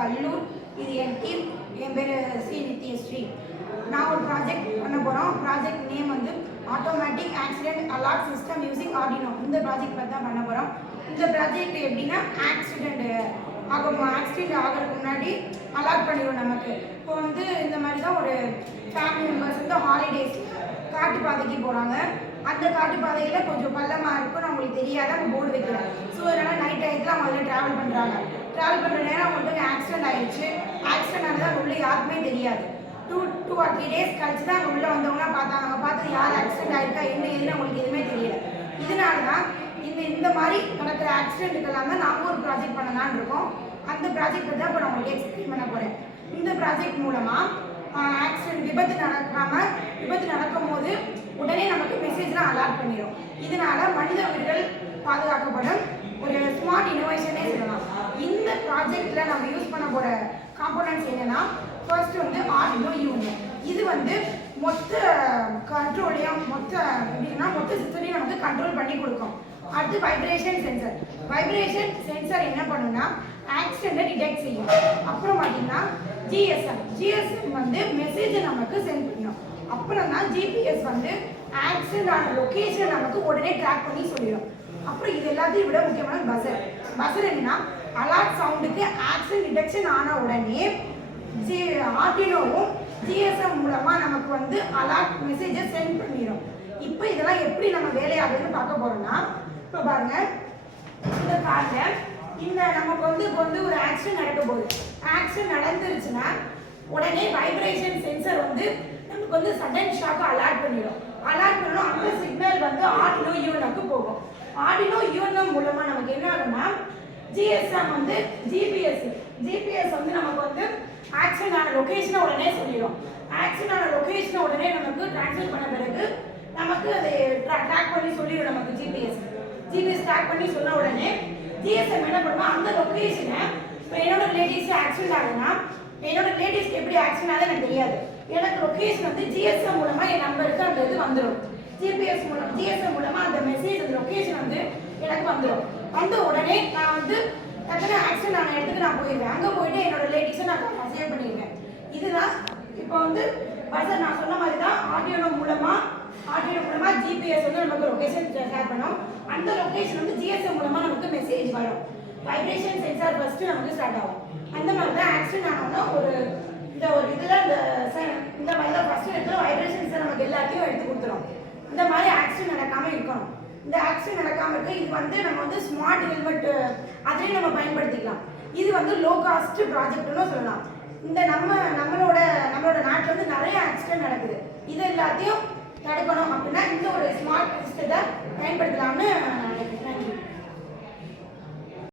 கல்லூர். இது என் டீம். என் பேர் சி நித்யஸ்ரீ. நான் ஒரு ப்ராஜெக்ட் பண்ண போகிறோம். ப்ராஜெக்ட் நேம் வந்து automatic accident alert system using Arduino. இந்த ப்ராஜெக்ட் பற்றி தான் பண்ண போகிறோம். இந்த ப்ராஜெக்ட் எப்படின்னா ஆக்சிடென்ட் ஆகிறதுக்கு முன்னாடி அலார்ட் பண்ணிடும் நமக்கு. இப்போ வந்து இந்த மாதிரி தான் ஒரு ஃபேமிலி மெம்பர்ஸ் வந்து ஹாலிடேஸ் காட்டு பாதைக்கு போகிறாங்க. அந்த காட்டு பாதையில் கொஞ்சம் பள்ளமாக இருக்கும், அவங்களுக்கு தெரியாத அவங்க போர்டு வைக்கிறேன். ஸோ அதனால் நைட் டயத்தில் அவங்க அதில் ட்ராவல் பண்ணுறாங்க. ட்ராவல் பண்ணுற நேரம் அவங்களுக்கு ஆக்சிடென்ட் ஆகிடுச்சு. ஆக்சிடென்ட் ஆனது உள்ள யாருக்குமே தெரியாது. 2 or 3 days கழிச்சு தான் அங்கே உள்ளே வந்தவங்களாம் பார்த்தாங்க. அவங்க பார்த்து யார் ஆக்சிடென்ட் ஆகிருக்கா என்ன எதுன்னு அவங்களுக்கு எதுவுமே தெரியல. இதனால தான் இந்த மாதிரி நடக்கிற ஆக்சிடென்ட்டுக்கெல்லாம் தான் நாங்கள் ஒரு ப்ராஜெக்ட் பண்ணலான்னு இருக்கோம். அந்த ப்ராஜெக்ட் தான் இப்போ நான் உங்களுக்கு எக்ஸ்பிளைன் பண்ண போகிறேன். இந்த ப்ராஜெக்ட் மூலமாக ஆக்சிடென்ட் விபத்து நடக்கும் போது உடனே நமக்கு மெசேஜ்லாம் அலாட் பண்ணிடும். இதனால மனித உயிர்கள் பாதுகாக்கப்படும் ஒரு ஸ்மார்ட் இனோவேஷனே சொல்லலாம். இந்த ப்ராஜெக்ட்ல நம்ம யூஸ் பண்ண போற காம்போனன்ட்ஸ் என்னன்னா, ஃபர்ஸ்ட் வந்து ஆர்டினோ யூனோ. இது வந்து மொத்த கண்ட்ரோலையும் மொத்த சிஸ்டத்தையும் நமக்கு கண்ட்ரோல் பண்ணி கொடுக்கும். அடுத்து வைப்ரேஷன் சென்சர் என்ன பண்ணுன்னா ஆக்சிடென்ட்டை டிடெக்ட் செய்யும். அப்புறம் பார்த்தீங்கன்னா ஜிஎஸ்எம் வந்து மெசேஜை நமக்கு சென்ட் பண்ணும். அப்புறம் தான் ஜிபிஎஸ் வந்து ஆக்சிடென்ட் ஆன லொக்கேஷனை நமக்கு உடனே ட்ராக் பண்ணி சொல்லிடும். அப்புறம் இது எல்லாத்தையும் விட முக்கியமான பசர் என்னன்னா, அலார்ட் சவுண்டுக்கு ஆக்சிடென்ட் டிடெக்ஷன் ஆன உடனே ஆர்டினோவும் ஜிஎஸ்எம் மூலமா நமக்கு வந்து அலார்ட் மெசேஜை சென்ட் பண்ணிடும். இப்போ இதெல்லாம் எப்படி நம்ம வேலையாகுதுன்னு பார்க்க போறோம்னா, இப்போ பாருங்க, இந்த கார்ல நமக்கு வந்து இப்போ வந்து ஒரு ஆக்சிடென்ட் நடக்க போகுது. ஆக்சிடென்ட் நடந்துருச்சுன்னா உடனே வைப்ரேஷன் சென்சர் வந்து நமக்கு வந்து சடன் ஷாக்கு அலார்ட் பண்ணிடும். அந்த சிக்னல் வந்து ஆர்டினோ யூனோக்கு போகும். ஆர்டினோ யூனோ மூலமா நமக்கு என்ன ஆகும்னா, ஜிஎஸ்எம் வந்து ஜிபிஎஸ் வந்து நமக்கு வந்து ஆக்சிடென்ட் ஆன லொகேஷனை உடனே சொல்லிடும். ஆக்சிடென்ட் ஆன லொகேஷனை உடனே நமக்கு ட்ரான்ஸ்ஃபர் பண்ண பிறகு நமக்கு அதை ட்ராக் பண்ணி சொல்லிடும். நமக்கு ஜிபிஎஸ் ட்ராக் பண்ணி சொன்ன உடனே ஜிஎஸ்எம் என்ன பண்ணுவோம், அந்த லொகேஷனை இப்போ என்னோட ரிலேட்டிவ்ஸ் ஆக்சிடென்ட் ஆகுதுன்னா, என்னோட ரிலேட்டிவ்ஸ்க்கு எப்படி ஆக்சிடென்ட் ஆகுது எனக்கு தெரியாது. எனக்கு லொகேஷன் வந்து ஜிஎஸ்எம் மூலமா என் நம்பருக்கு அந்த இது வந்துடும். ஜிஎஸ்எம் மூலமா அந்த மெசேஜ் அந்த லொகேஷன் வந்து எனக்கு வந்துடும். வந்த உடனே நான் வந்து டக்குனு ஆக்சிடென்ட் ஆன இடத்துக்கு நான் போயிடுவேன். அங்கே போயிட்டு என்னோட ரிலேட்டிவ்ஸை நான் சேவ் பண்ணிடுவேன். இதுதான் இப்போ வந்து பஸ்ஸர் நான் சொன்ன மாதிரி தான் ஆடியோ மூலமா ஜிபிஎஸ் வந்து நமக்கு லொகேஷன் ஷேர் பண்ணும். அந்த லொகேஷன் வந்து ஜிஎஸ்எம் மூலமா நமக்கு மெசேஜ் வரும். வைப்ரேஷன் சென்சார் ஃபர்ஸ்ட் நமக்கு ஸ்டார்ட் ஆகும். அந்த மாதிரி தான் ஆக்சிடென்ட் ஆனோம்னா ஒரு இதில் இந்த மாதிரி தான் ஃபர்ஸ்ட் இடத்துல வைப்ரேஷன் சென்சார் நமக்கு எல்லாத்தையும் எடுத்து கொடுத்துரும். இந்த மாதிரி ஆக்சிடென்ட் நடக்காமல் இருக்கணும். இந்த ஆக்சிடென்ட் நடக்காமல் இருக்கு. இது வந்து நம்ம வந்து ஸ்மார்ட் ஹெல்மெட் அதிலையும் நம்ம பயன்படுத்திக்கலாம். இது வந்து லோ காஸ்ட் ப்ராஜெக்ட்னு சொல்லலாம். இந்த நம்மளோட நாட்டில் வந்து நிறைய ஆக்சிடென்ட் நடக்குது. இது எல்லாத்தையும் தடுக்கணும் அப்படின்னா இந்த ஒரு ஸ்மார்ட் சிஸ்டத்தை பயன்படுத்தலாம்னு